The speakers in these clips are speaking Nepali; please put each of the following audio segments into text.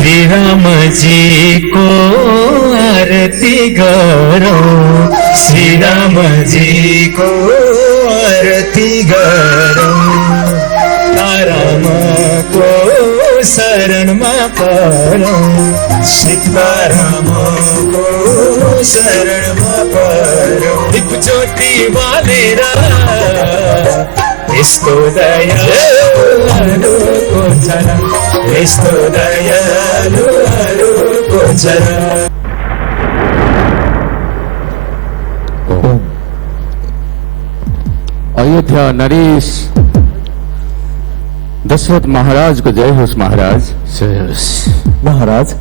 श्री राम जी को आरती करो, श्री राम जी को आरती करो, राम को शरण में पड़ो, सीताराम को शरण में पड़ो। दीप ज्योति वालेरा यस्तो दयालुको चरण, यस्तो दयालुको चरण। अयोध्या नरेश दशरथ महाराज को जय होस्। महाराज जय होस्। महाराज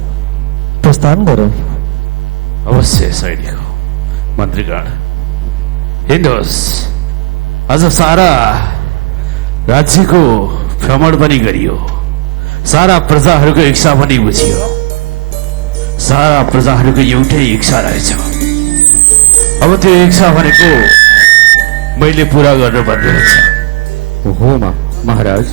प्रस्थान गरौँ। अवश्य सैनिक हो। मन्त्रीगण हिँड्नुहोस्। आज सारा राज्यको भ्रमण पनि गरियो, सारा प्रजाहरूको इच्छा पनि बुझियो। सारा प्रजाहरूको एउटै इच्छा रहेछ। अब त्यो इच्छा भनेको मैले पूरा गर्नुपर्ने रहेछ। हो महाराज।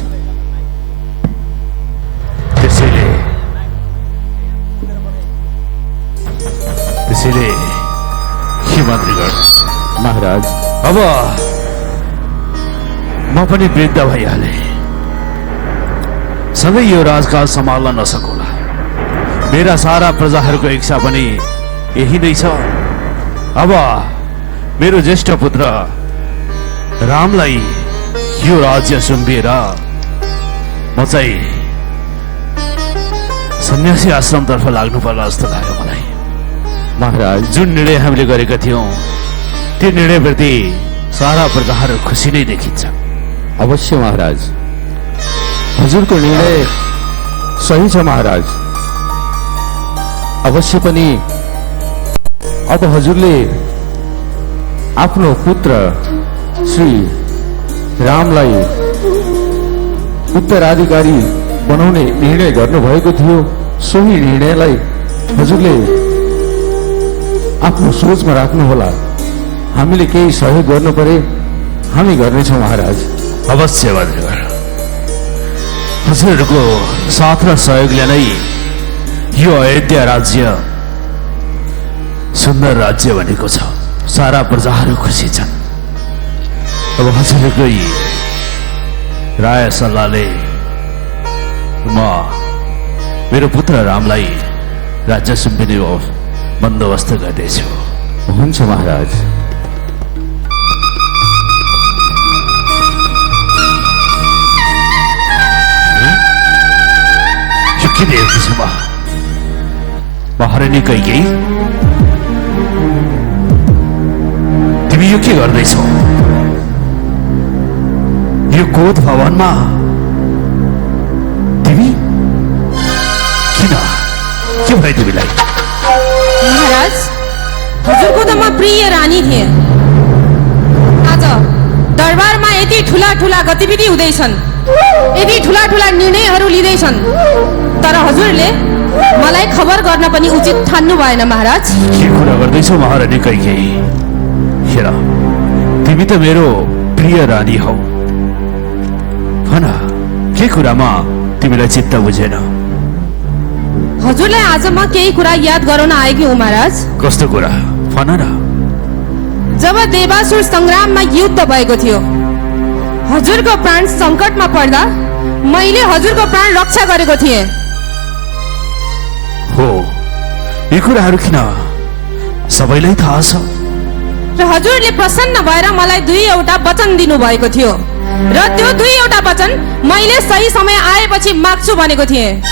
त्यसैले के मन्त्रीगण महाराज, अब म पनि वृद्ध भइहाले, सधैँ यो राजकाज सम्हाल्न नसकौला। मेरा सारा प्रजाहरूको इच्छा पनि यही नै छ। अब मेरो ज्येष्ठ पुत्र रामलाई यो राज्य सुम्पिएर म चाहिँ सन्यासी आश्रमतर्फ लाग्नु पर्ला जस्तो लाग्यो मलाई। महाराज, जुन निर्णय हामीले गरेका थियौँ त्यो निर्णयप्रति सारा प्रजाहरू खुसी नै देखिन्छ। अवश्य महाराज, हजुरको निर्णय सही छ महाराज। अवश्य पनि अब हजुरले आफ्नो पुत्र श्री रामलाई उत्तराधिकारी बनाउने निर्णय गर्नुभएको थियो। सोही निर्णयलाई हजुरले आफ्नो सोचमा राख्नुहोला। हामीले केही सहयोग गर्नु परे हामी गर्नेछौँ महाराज। अवश्य मन्त्रीगण, हजुरहरूको साथ र सहयोगले नै यो अयोध्या राज्य सुन्दर राज्य बनेको छ। सारा प्रजाहरू खुसी छन्। अब हजुरकै राय सल्लाहले म मेरो पुत्र रामलाई राज्य सुम्पिने बन्दोबस्त गर्दैछु। हुन्छ महाराज। के देख्दैछु महारानी कैकेयी, तिमी यो के गर्दैछौ? यो क्रोध भवनमा तिमी किन? के भयो तिमीलाई? महाराज, हजुरको त म प्रिय रानी थिए। आज दरबारमा यति ठुला ठुला गतिविधि हुँदैछन्, यति ठुला ठुला निर्णयहरू लिँदैछन्, तर हजुरले मलाई खबर गर्न पनि उचित ठान्नु भएन महाराज। के कुरा गर्दैछौ महारानी कैकेयी? हेर, तिमी त मेरो प्रिय रानी हौ। भन, के कुरामा तिमीलाई चित्त बुझेन? हजुरलाई आज म केही कुरा याद गराउन आएकी हुँ महाराज। कस्तो कुरा? भन न। जब देवासुर संग्राममा युद्ध भएको थियो, हजुरको प्राण संकटमा पर्दा मैले हजुरको प्राण रक्षा गरेको थिएँ। हो, यी कुराहरू किन सबैलाई थाहा छ। र हजुरले प्रसन्न भएर मलाई 2 वचन दिनुभएको थियो, र त्यो 2 वचन मैले सही समय आएपछि माग्छु भनेको थिएँ।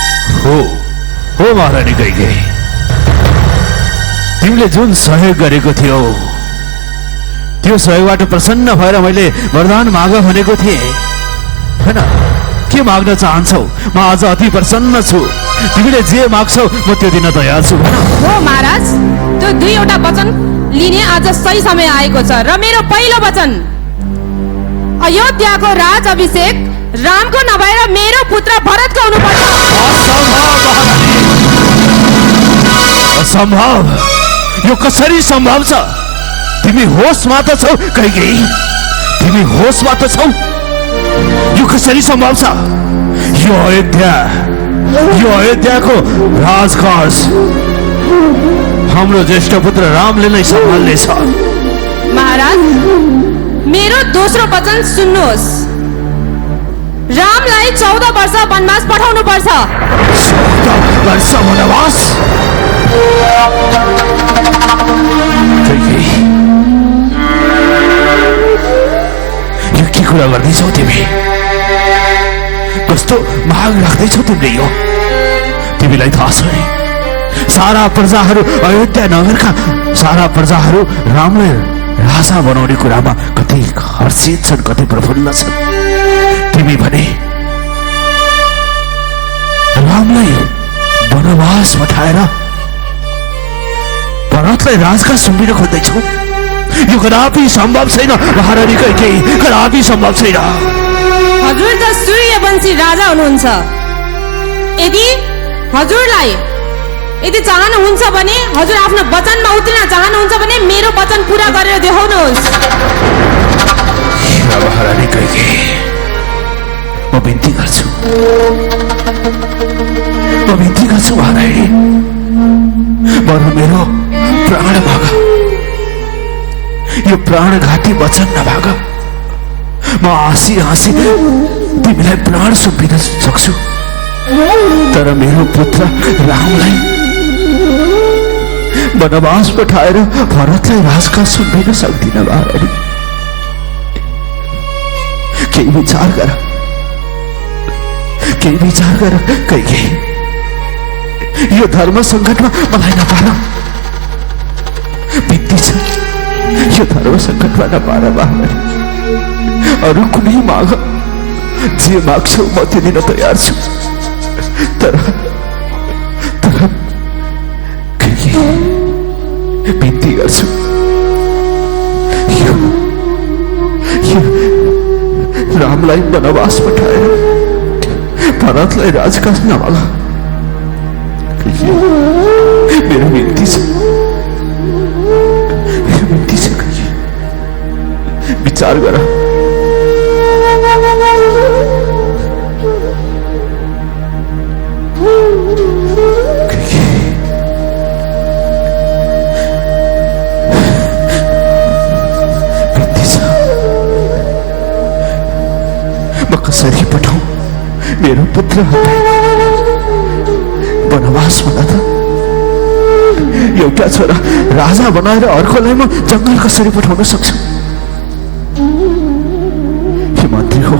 हो महारानी कैकेयी, तिमीले जुन सहयोग गरेको थियौ त्यो सहयोगबाट प्रसन्न भएर मैले वरदान माग भनेको थिएँ। हैन, के माग्न चाहन्छौ? म आज अति प्रसन्न छु। तिमीले जे माग्छौ म त्यो दिन तयार छु। भन। हो महाराज, त्यो 2 वचन लिने आज सही समय आएको छ, र मेरो पहिलो वचन अयोध्याको राज अभिषेक रामको नभएर मेरो पुत्र भरतको हुनुपर्छ। असम्भव! यो कसरी सम्भव छ? तिमी होसमा त छौ कैकेयी? तिमी होसमा त छौ? यो कसरी सम्भव छ? यो अयोध्या यो अयोध्याको राजकाज हाम्रो ज्येष्ठ पुत्र रामले नै सम्हाल्नेछ। महाराज, मेरो दोस्रो वचन सुन्नुहोस्। रामलाई 14 वर्ष वनवास पठाउनु पर्छ। 14 वर्ष वनवास? यो के कुरा गर्दैछौ तिमी? कस्तो माग राख्दैछौ तिमीले? यो तिमीलाई थाहा छ नि, सारा प्रजाहरू, अयोध्या नगरका सारा प्रजाहरू रामलाई राजा बनाउने कुरामा कति हर्षित छन्, कति प्रफुल्ल छन्। तिमी भने रामलाई वनवास पठाएर भरतलाई राजका सुम्बिन खोज्दैछौ? यो कदापि सम्भव छैन महारानी कैकेयी, कदापि सम्भव छैन। हजुर त सूर्यवंशी राजा हुनुहुन्छ। यदि हजुरलाई यदि चाहनुहुन्छ भने, हजुर आफ्नो वचनमा उत्रिन चाहनुहुन्छ भने मेरो वचन पूरा गरेर देखाउनुहोस्। महारानी कैकेयी, म बिन्ती गर्छु, महारानी, बरु मेरो प्राण भाग, यो प्राणघाती वचन नभाग। म हाँसी हाँसी तिमीलाई प्राण सुम्पिन सक्छु, तर मेरो पुत्र रामलाई वनवास पठाएर भरतलाई राजका सुम्पिन सक्दिन। महारानी, केही विचार गर, केही विचार गर कैकेयी। यो धर्म सङ्कटमा मलाई नपार, बिन्ती छ, यो धर्म सङ्कटमा नपार। महारानी, अरू कुनै माग, जे माग्छौ म त्यो दिन तयार छु, तर बिन्ती गर्छु, यो रामलाई वनवास पठाएर भरतलाई राजकाज नमाग। मेरो बिन्ती छ, मेरो बिन्ती छ, विचार गर। कसरी पठाऊ मेरो पुत्रहरूलाई वनवासमा? त एउटा छोरा राजा बनाएर अर्कोलाई म जङ्गल कसरी पठाउन सक्छु? हे मन्त्री हो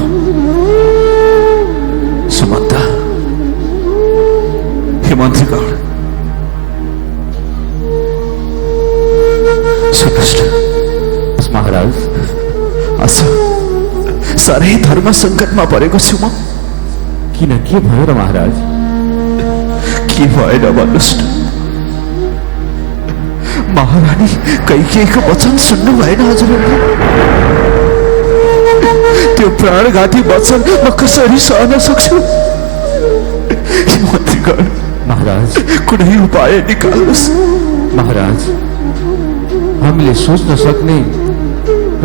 सुमन्त, हे मन्त्रीगण, सुन्नुहोस् न महाराज। साह्रै धर्म सङ्कटमा परेको छु म। किन, के भयो र महाराज? के भएन भन्नुहोस् न? महारानी कैकेयीको वचन सुन्नु भएन हजुरहरूले? त्यो प्राणघाती वचन म कसरी सहन सक्छु? मन्त्रीगण, महाराज, कुनै उपाय निकाल्नुहोस्। महाराज, हामीले सोच्न सक्ने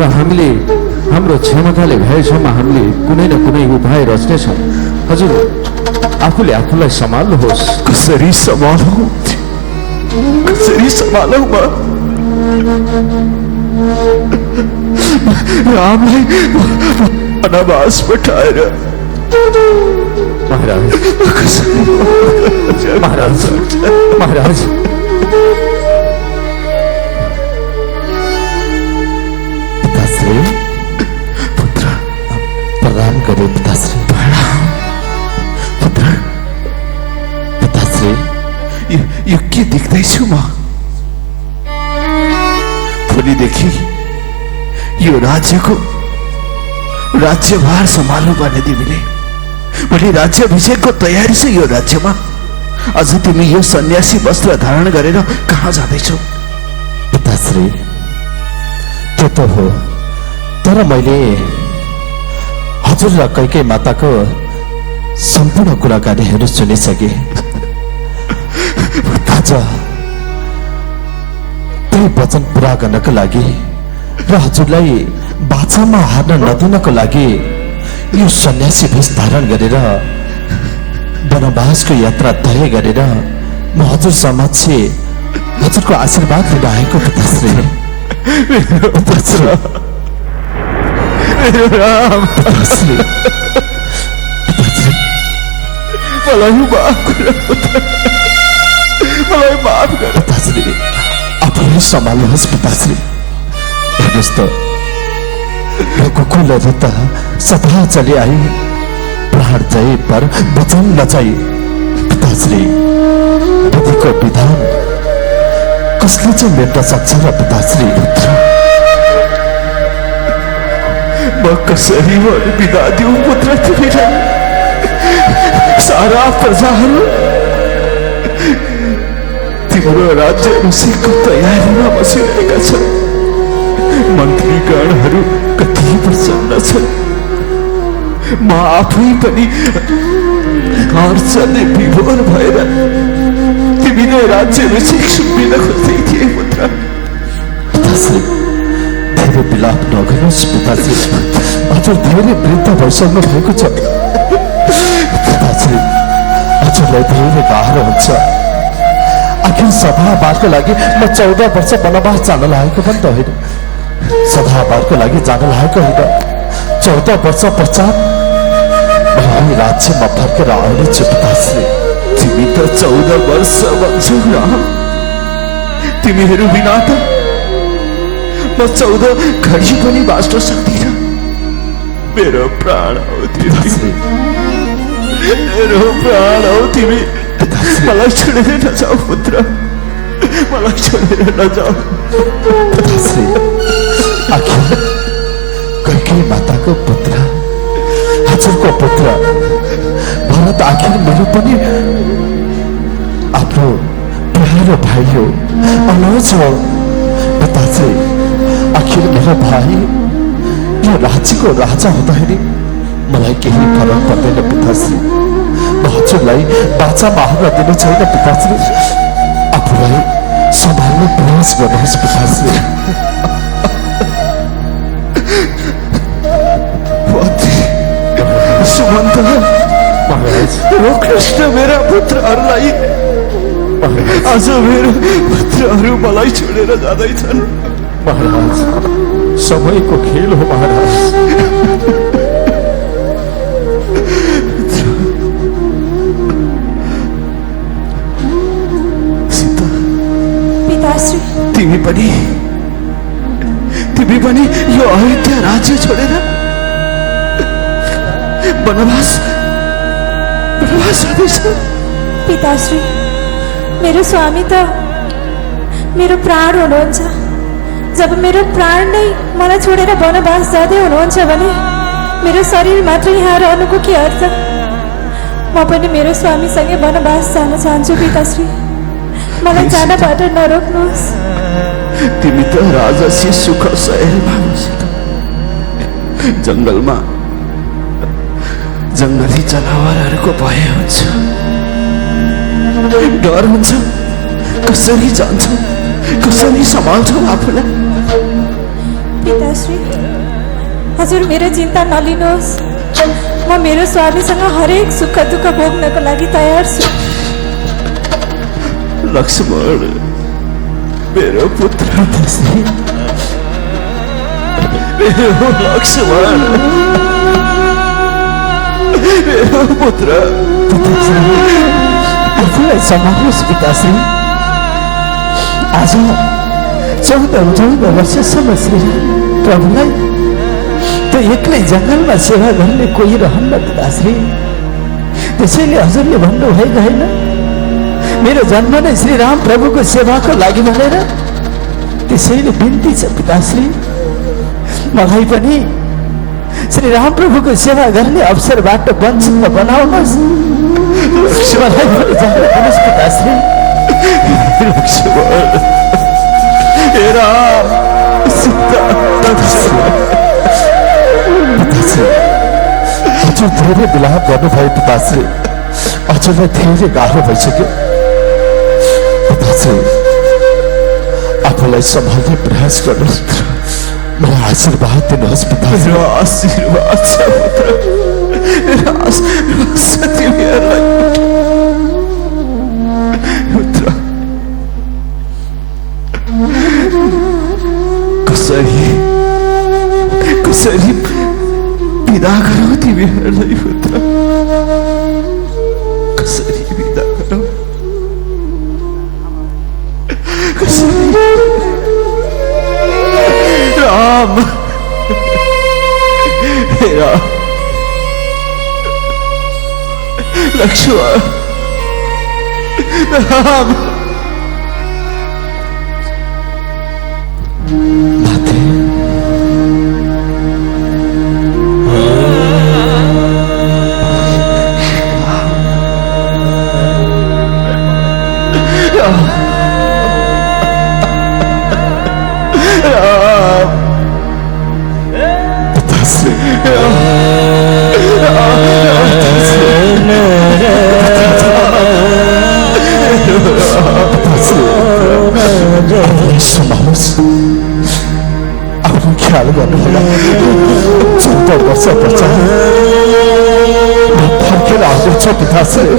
र हामीले हाम्रो क्षमताले भएसम्म हामीले कुनै न कुनै उपाय रच्नेछौँ। हजुर आफूले आफूलाई सम्हाल्नुहोस्। कसरी सम्हालौँ, कसरी सम्हालौँ? रामलाई वनवास पठाएर महाराज, महाराज, महाराज, प्रणाम गरे पिताश्री। पुत्र, पिताश्री, यो के देख्दैछु म? भोलिदेखि यो राज्यको राज्यभार सम्हाल्नु पर्ने तिमीले। भोलि राज्याभिषेकको तयारी छ यो राज्यमा। अझ तिमी यो सन्यासी वस्त्र धारण गरेर कहाँ जाँदैछौ? पिताश्री, त्यो त हो, तर मैले हजुर र कैकेयी माताको सम्पूर्ण कुराकानीहरू सुनिसके। आज त्यही वचन पूरा गर्नको लागि र हजुरलाई बाचामा हार्न नदिनको लागि यो सन्यासी भेष धारण गरेर वनवासको यात्रा तय गरेर म हजुर समक्ष हजुरको आशीर्वाद लिन आएको पिताश्री। पिताश्री, राम पिताश्री, पिताश्री, मलाई माफ गर पुत्र, मलाई माफ गर। पिताश्री, आफूलाई सम्हाल्नुहोस् पिताश्री। हेर्नुहोस् त, यो कुकुरहरू त सदा चली आई, प्राण जाए पर वचन नचाई। पिताश्री, विधिको विधान कसले चाहिँ मेट्न सक्छ र पिताश्री? म कसरी बिदा दिउँ पुत्र तिमीलाई? सारा प्रजाहरू तिम्रो राज्य अभिषेकको तयारीमा बसिरहेका छन्। मन्त्रीगणहरू कति प्रसन्न छन्। म आफै पनि हर्षले विभोर भएर तिमीले राज्य अभिषेक सुन्बिन खोज्दै थिए पुत्र। पिताश्री, धेरै विलाप नगर्नुहोस् पिताश्री। हजुर धेरै वृद्ध भइसक्नु भएको छ पिताश्री। हजुरलाई धेरै गाह्रो हुन्छ। आखिर सदाबारको लागि म 14 वर्ष वनवास जान लागेको पनि त होइन। सदाबारको लागि जान लागेको होइन। 14 वर्ष पश्चात म राज्यमा फर्केर आउनेछु पिताश्री। तिमी त 14 वर्ष भन्छौ राम। तिमीहरू बिना त म 14 घडी पनि बाँच्न सक्दिन। मेरो प्राण हो तिमी, मेरो प्राण हो तिमी। मलाई छोडेर नजाऊ पुत्र, मलाई छोडेर नजाऊ। पिताश्री, आखिर कैकेयी माताको पुत्र, हजुरको पुत्र भरत आखिर मेरो पनि आफ्नो प्यारो भाइ हो, अनुज हो। पिताश्री, आखिर मेरो भाइ यो राज्यको राजा हुँदाखेरि मलाई केही फरक पर्दैन पिताश्री। म हजुरलाई बाचामा हाल्न दिनु छैन पिताश्री। आफूलाई सम्हाल्ने प्रयास गर्नुहोस् पिताश्री। सुमन्त, हो कृष्ण, मेरा पुत्रहरूलाई आज मेरो पुत्रहरू मलाई छोडेर जाँदैछन्। महाराज, समयको खेल हो महाराज। सीता, पिताश्री, तिमी पनि यो अयोध्या राज्य छोडेर वनवास जाँदैछौ? पिताश्री, मेरो स्वामी त मेरो प्राण हुनुहुन्छ। जब मेरो प्राण नै मलाई छोडेर वनवास जाँदै हुनुहुन्छ भने मेरो शरीर मात्र यहाँ रहनुको के अर्थ? म पनि मेरो स्वामीसँगै वनवास जान चाहन्छु पिताश्री। मलाई जानबाट नरोक्नुहोस्। तिमी त राजसी सुख शैलमा बसेर जङ्गलमा जङ्गली जनावरहरूको भय हुन्छ, डर हुन्छ। कसरी जान्छौ, कसरी सम्हाल्छौ आफूलाई? पिताश्री, हजुर मेरो चिन्ता नलिनुहोस्। म मेरो स्वामीसँग हरेक सुख दुःख भोग्नको लागि तयार छु। लक्ष्मण, मेरो पुत्र, मेरो लक्ष्मण, मेरो पुत्र। आफूलाई सम्हाल्नुहोस् पिताश्री। आज 14 वर्षसम्म श्री प्रभुलाई त एक्लै जङ्गलमा सेवा गर्ने कोही रहन्न पिताश्री। त्यसैले हजुरले भन्नुभएको होइन, मेरो जन्म नै श्री राम प्रभुको सेवाको लागि भनेर? त्यसैले बिन्ती छ पिताश्री, मलाई पनि श्री राम प्रभुको सेवा गर्ने अवसरबाट वञ्चित बनाउनुहोस्। मलाई पनि जान दिनुहोस् पिताश्री। लक्ष्मण, हे राम, सीता, लक्ष्मण। हजुर धेरै विलाप गर्नुभयो पिताश्री। हजुरलाई धेरै गाह्रो भइसक्यो पिताश्री। आफूलाई सम्हाल्ने प्रयास गर्नुहोस्। मलाई आशीर्वाद दिनुहोस् पिताश्री। आशीर्वाद छ पुत्र, तिमीहरूलाई बिहारलाई पुत्र कसरी बिदा गरौँ कसरी राम हे राम लक्ष्मण राम आफ्नो ख्याल गर्नुहोला 14 वर्ष पश्चात फर्केर आउँदैछ पिताश्री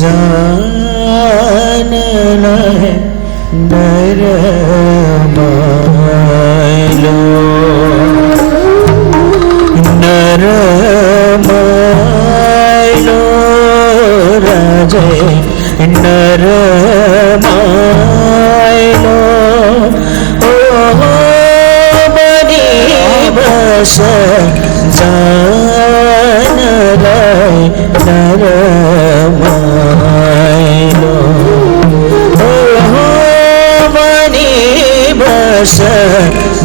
जानलाई नरमाइलो नरमाइलो राजे नरमाइलो ओ बनी बस जानलाई नरमाइलो ओ बनी बस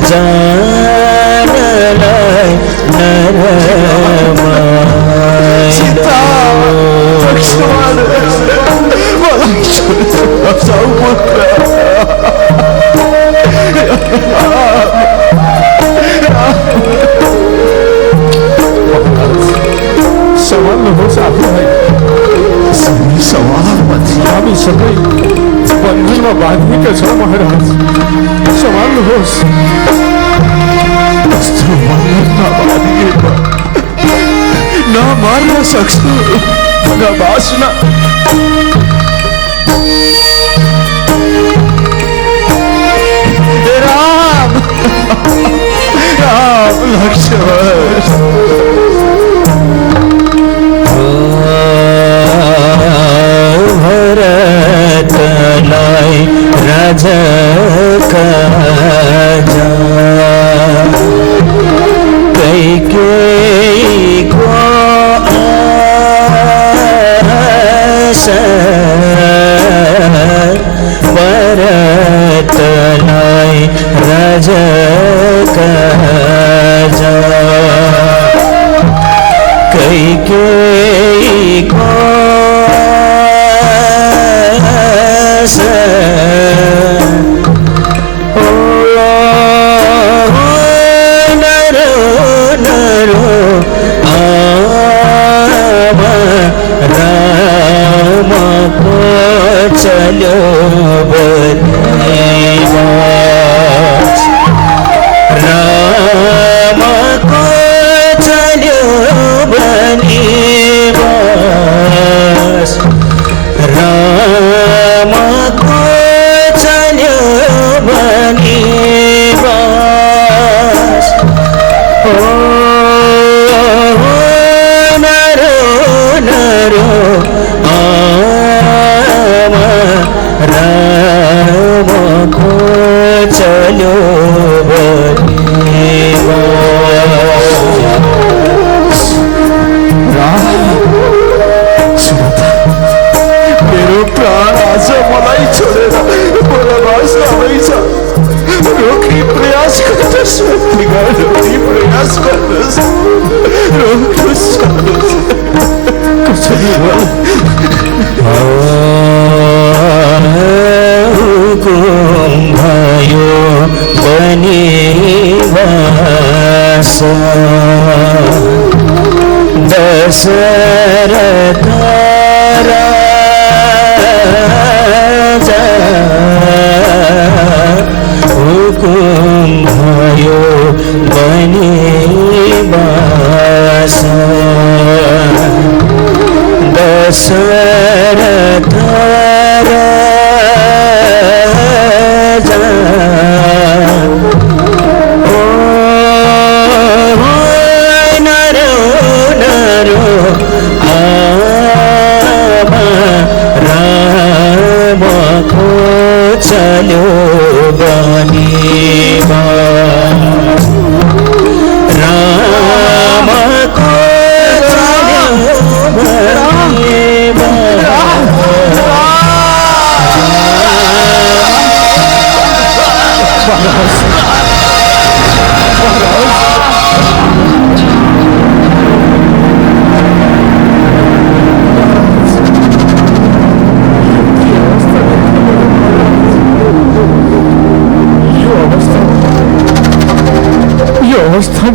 जानलाई नरमाइलो सम्हाल्नुहोस् आफूलाई सवाल हामी सबै बन्धनमा बाँधिएका छौँ महाराज सम्हाल्नुहोस् कस्तो बन्धनमा बाँधिएका न मर्न सक्छु न बाँच्न राम राम लक्ष्मण भरतलाई राजा काजा कैकेयीको आशा भरतलाई राजा काजा कैकेयीको चलो बनवास राम को चलो बनवास राम को चलो बनवास ओ नरो नरो राम को चलो मेरो प्राण आज मलाई छोडेर बोलाबास आउँदैछ रोक्ने प्रयास गर्नुहोस् रोक्ने प्रयास गर्नुहोस् रोक्नुहोस् कसरी हुकुम भयो बनिवास दशरथ राजा हुकुम भयो बनिवास दशरथ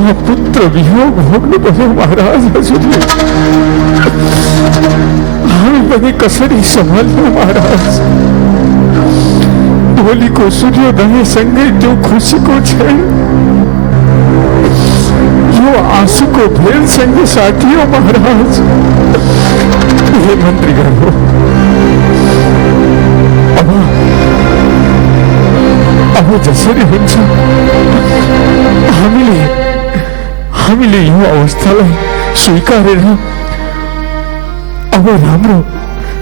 अवस्थामा पुत्र वियोग भोग्नु पर्यो महाराज। हजुरले हामी पनि कसरी सम्हाल्नु महाराज? भोलिको सूर्योदयसँगै त्यो खुसीको क्षण यो आँसुको भेलसँगै साटियो महाराज। हे मन्त्रीगण हो, अब जसरी हुन्छ हामीले यो अवस्थालाई स्वीकारेर अब राम्रो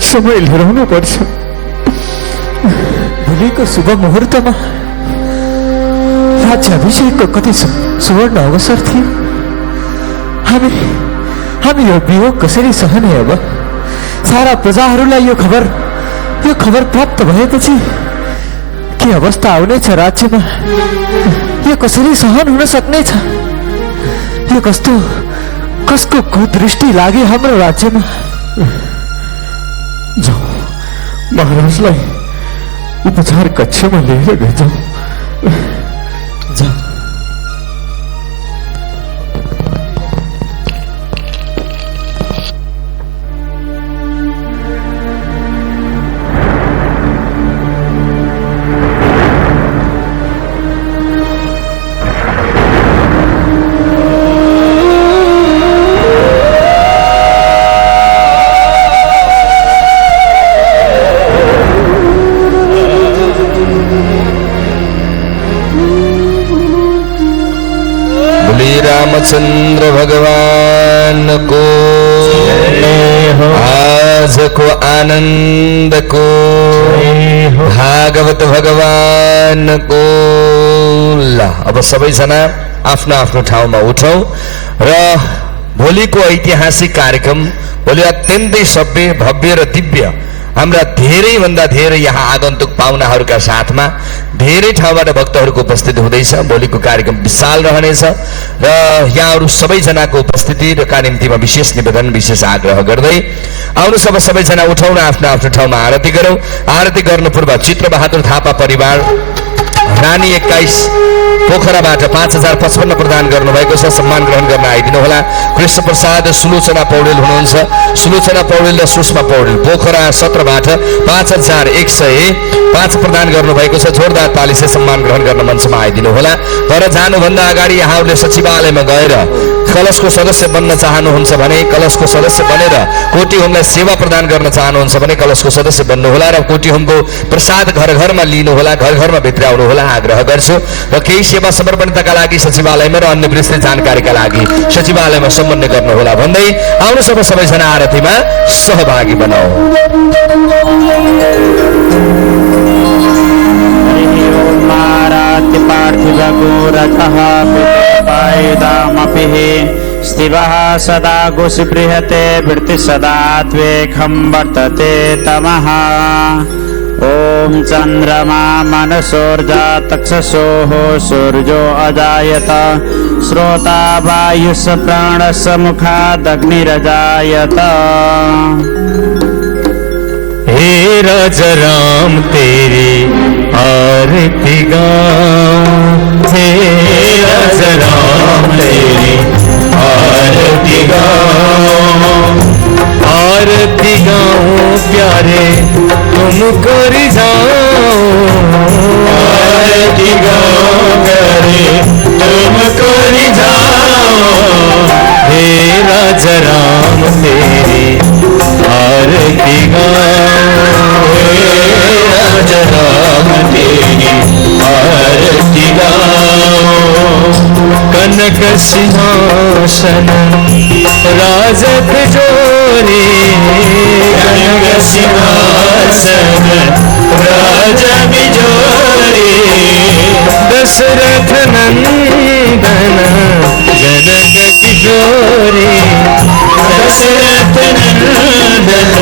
समय लिइरहनु पर्छ। भोलिको शुभ मुहुर्तमा राज्याभिषेकको कति सुवर्ण अवसर थियो। हामी यो वियोग कसरी सहने? अब सारा प्रजाहरूलाई यो खबर प्राप्त भएपछि के अवस्था आउनेछ राज्यमा? यो कसरी सहन हुन सक्नेछ? यो कसको कुदृष्टि लागे हाम्रो राज्यमा? जाऊ, महाराजलाई उपचार कक्षमा लिएर गइजाऊ। जाऊ। रामचंद्र भगवान को आज को आनंद को भागवत भगवान को। ल अब सबैजना आफ्नो आफ्नो ठाउँमा उठौं र भोलिको ऐतिहासिक कार्यक्रम, भोलि अत्यन्तै सभ्य भव्य र दिव्य हाम्रा धेरैभन्दा धेरै यहाँ आगन्तुक पाहुनाहरूका साथमा धेरै ठाउँबाट भक्तहरूको उपस्थिति हुँदैछ। भोलिको कार्यक्रम विशाल रहनेछ र यहाँहरू सबैजनाको उपस्थितिका निम्ति म विशेष निवेदन, विशेष आग्रह गर्दै आउनुहोस् अब सबैजना उठौँ र आफ्नो आफ्नो ठाउँमा आरती गरौँ। आरती गर्नु पूर्व चित्रबहादुर थापा परिवार रानी 21 पोखराबाट 5055 प्रदान गर्नुभएको छ। सम्मान ग्रहण गर्न आइदिनु होला। कृष्ण प्रसाद सुलोचना पौडेल हुनुहुन्छ। सुलोचना पौडेल र सुषमा पौडेल पोखरा 17बाट 5105 प्रदान गर्नुभएको छ। जोरदार तालीसे सम्मान ग्रहण गर्न मञ्चमा आइदिनु होला। तर जानुभन्दा अगाडि यहाँहरूले सचिवालयमा गएर कलशको सदस्य बन्न चाहनुहुन्छ भने, कलशको सदस्य बनेर कोटी होमलाई सेवा प्रदान गर्न चाहनुहुन्छ भने कलशको सदस्य बन्नुहोला र कोटी होमको प्रसाद घर घरमा लिनुहोला, घर घरमा भित्राउनु होला आग्रह गर्छु। र केही सेवा समर्पणताका लागि सचिवालयमा र अन्य विस्तृत जानकारीका लागि सचिवालयमा सम्बन्ध गर्नुहोला भन्दै आउनु सब सबैजना आरतीमा सहभागी बनाऊ। स्थिवः सदा गुसबृहते वृत्ति सदा त्वेखं वर्तते तमः। ओम चंद्रमा मनसोर्जा तक्षसोः सूर्यो अजायत श्रोता वायुस प्राणस मुखादग्निरजायत। हे राजा राम तेरी आरती गाऊं, हे राजा राम तेरी आरती गाऊं, आरती गाऊं प्यारे तुम कर जाओ, आरती गाऊं प्यारे तुम कर जाओ। हे राजा राम तेरी आरती गाऊं, हे राजा राम तेरी आरती गाऊं। कनक सिंहासन राजत जोरे, कनक सिंहासन राजा बिजोरे। दशरथ नंदन जनक किशोरे, दशरथ नंदन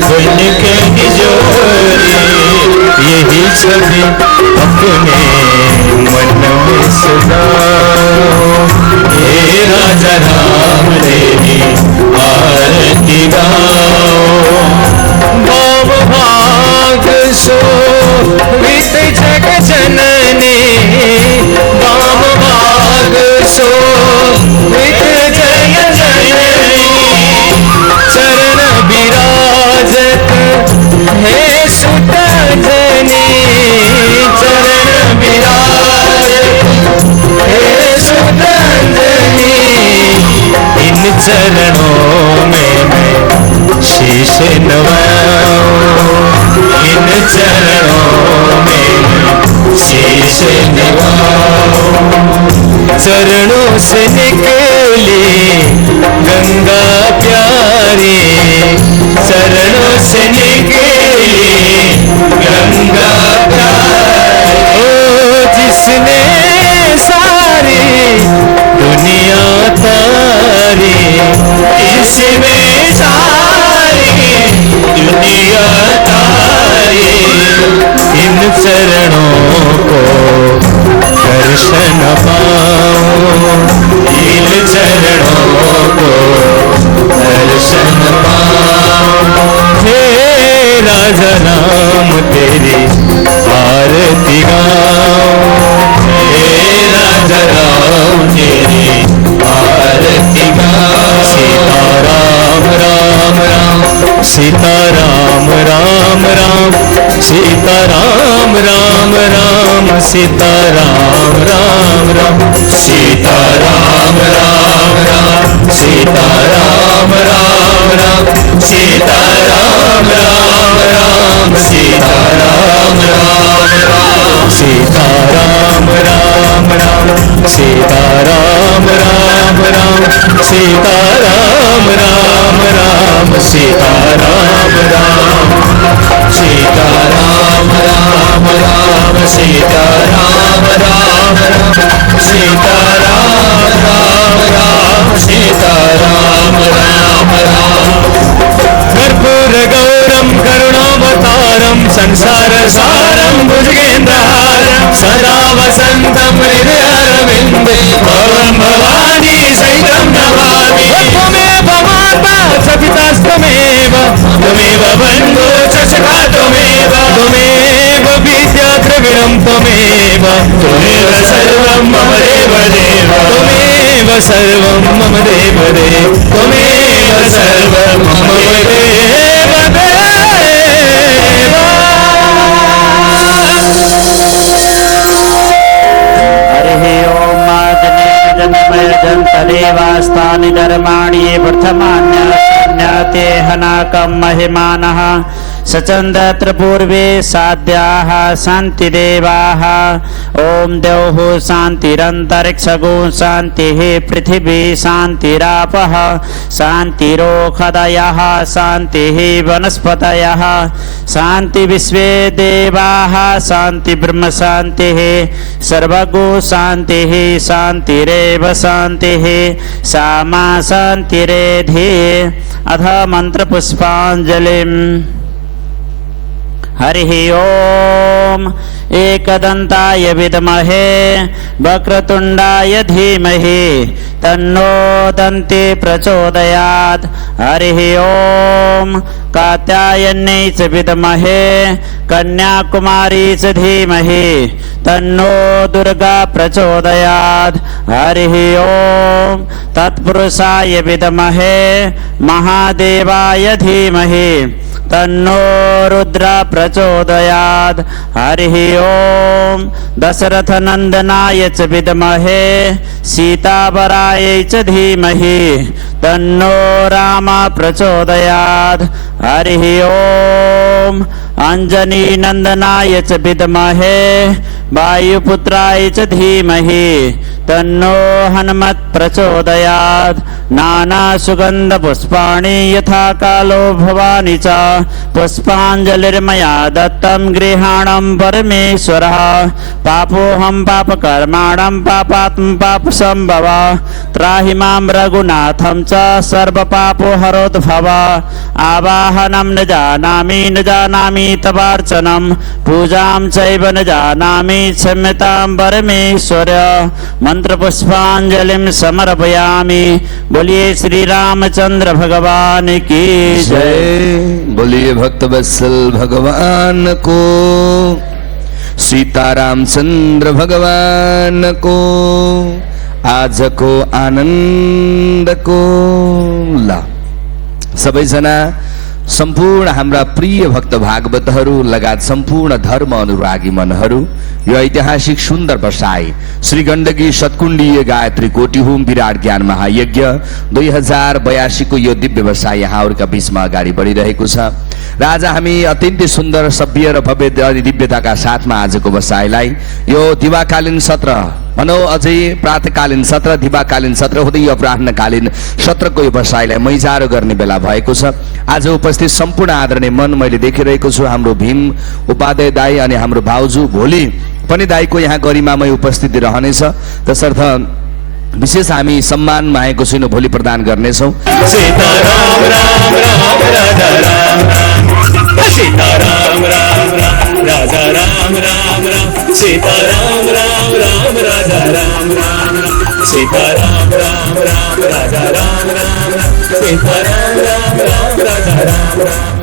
जनक किशोरे। यही छवि अपने मन में सजाओ, हे राजा राम तेरी आरती गाओ। भाव भाग सो वित जग जननी, भाव भाग सो चरणों में मैं शीश नवाऊं, इन चरणों में मैं शीश नवाऊं। चरणों से निकली गंगा प्यारी, चरणों से निकली गंगा प्यारी। ओ जिसने सारी दुनिया तारी, इसमें सारी दुनिया तारी। इन चरणों को दर्शन पाऊं, इन चरणों को दर्शन पाऊं। हे राजा राम तेरी आरती गाऊं, हे राजा राम तेरी आरती गाऊं। सीताराम राम राम, सीताराम राम राम, सीताराम राम राम, सीताराम राम राम, सीताराम राम राम, सीताराम राम राम, सीताराम राम राम, सीताराम राम राम, सीताराम राम राम, सीताराम राम राम, सीताराम राम राम, सीताराम राम, सीताराम राम राम, सीताराम राम राम, सीताराम राम राम, सीताराम राम राम। कर्पूर गौरम करुणावतारम संसार सारम भुजगेन्द्रहारम सदा वसंतम हृदयारविंदे भवं भवानी सहितं नमामि। त्वमेव माता च पितास्तमेव, त्वमेव बन्धुः च सखा त्वमेव, त्वमेव विद्या द्रविणं त्वमेव, त्वमेव सर्वं मम देव देव, त्वमेव सर्वं मम देव देव, त्वमेव सर्वं मम देव देव। तदेवास्तानि धर्माणि प्रथमान्यते हनाकं महिमानः सचन्दत्र पूर्वे साध्याः शान्तिदेवाः। ॐ द्यौः शान्तिरन्तरिक्षगो शान्तिः पृथिवी शान्तिरापः शान्तिरोषधयः शान्तिः वनस्पतयः शान्ति विश्वे देवाः शान्ति ब्रह्म शान्तिः सर्वगो शान्तिः शान्तिरेव शान्तिः सामा शान्तिरेधि। अथ मन्त्रपुष्पाञ्जलिम्। हरिः ओम एकदन्ताय विद्महे वक्रतुण्डाय धीमहि तन्नो दन्ति प्रचोदयात्। हरिः ओम कात्यायन्यै च विद्महे कन्याकुमारी च धीमहि तन्नो दुर्गा प्रचोदयात्। हरिः ओम तत्पुरुषाय विद्महे महादेवाय धीमहि तन्नो रुद्र प्रचोदयात्। हरिः ओम दशरथनन्दनाय च विद्महे सीतावरायै च धीमहि तन्नो राम प्रचोदयात्। हरिः ओम अंजनीनन्दनाय च विद्महे वायुपुत्राय च धीमहि तन्नो हनुमत् प्रचोदयात्। नाना सुगंध पुष्पाणि यथा कालो भवानि च पुष्पाञ्जलिर्मया दत्तं गृहाणं परमेश्वरः। पापोऽहं पापकर्माणं पापात्म पापसंभव त्राहि मां रघुनाथं च सर्वपापोहरोद्भव। आवाहनं न जानामि तवार्चनं पूजां चैव न जानामि क्षम्यतां परमेश्वर। मंत्रपुष्पाञ्जलिं समर्पयामि। बोलिए श्री रामचंद्र भगवान की जय। बोलिए भक्त वत्सल भगवान को, सीतारामचंद्र भगवान को आजको आनन्दको ला सबैजना सम्पूर्ण हाम्रा प्रिय भक्त भागवतहरू लगायत सम्पूर्ण धर्म अनुरागी मनहरू यो ऐतिहासिक सुन्दर बसाई श्री गण्डकी सत्कुण्डीय गायत्री कोटी होम विराट ज्ञान महायज्ञ 2082 को यो दिव्य बसाई यहाँहरूका बीचमा अगाडि बढिरहेको छ र आज हामी अत्यन्तै सुन्दर सभ्य र भव्य दिव्यताका साथमा आजको बसाइलाई यो दिवाकालीन सत्र भनौँ अझै प्रातकालीन सत्र दिवाकालीन सत्र हुँदै यो अपराह्नकालीन सत्रको यो बसाइलाई मैजारो गर्ने बेला भएको छ। आज उपस्थित सम्पूर्ण आदरणीय मन मैले देखिरहेको छु हाम्रो भीम उपाध्याय दाई अनि हाम्रो भाउजू भोलि पनि दाईको यहाँ गरिमामय उपस्थिति रहनेछ, तसर्थ विशेष हामी सम्मान मागेको छुइनँ भोलि प्रदान गर्नेछौँ। सीताराम राम राम राजा राम राम सीताराम राम राम राजा राम राम राम सीताराम राम राम राजा राम राम सीताराम राम राम राजा राम राम सीताराम राम राम राजा राम राम